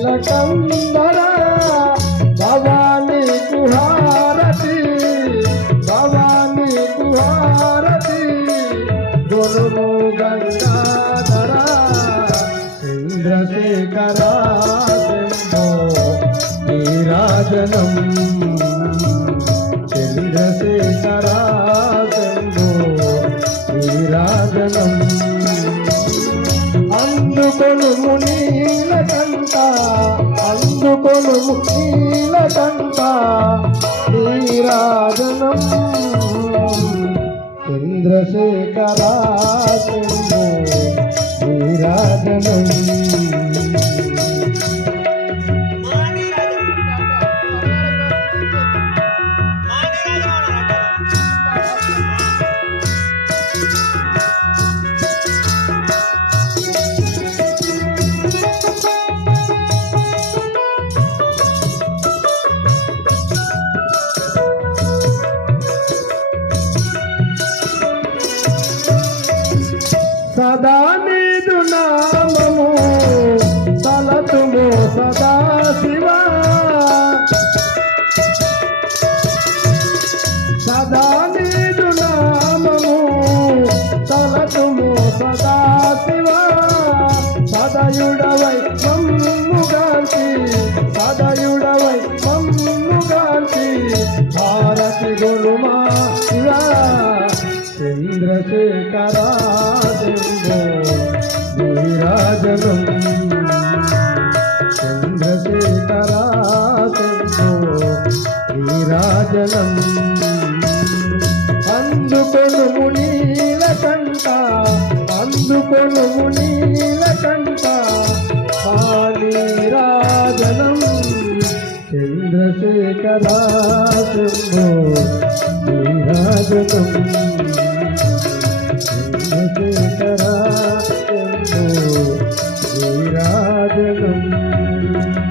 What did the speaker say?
నీలకంబర భవానీ కుహారతి భవానీ కుహారతి గురుము గంగాధర చంద్రశేఖర నీరాజనం చంద్రశేఖర నీరాజనం అందుకొను మునీల అందుకొను మునీల కంట నీరాజనం చంద్రశేఖర నీరాజనం సదా నీదు నామము తలతుము సదా శివ. సదా నీదు నామము తలతుము సదా శివ. సదయుడవై మమ్ముగాంతి సదయుడవై మమ్ముగాంతి భారతి గురుమా చంద్రశేఖరా. రాజనం చంద్రశేఖరా శంభో నీరాజనం అందుకొను మునీల కంట అందుకొను మునీల కంట రాజనం చంద్రశేఖరా శంభో రాజనం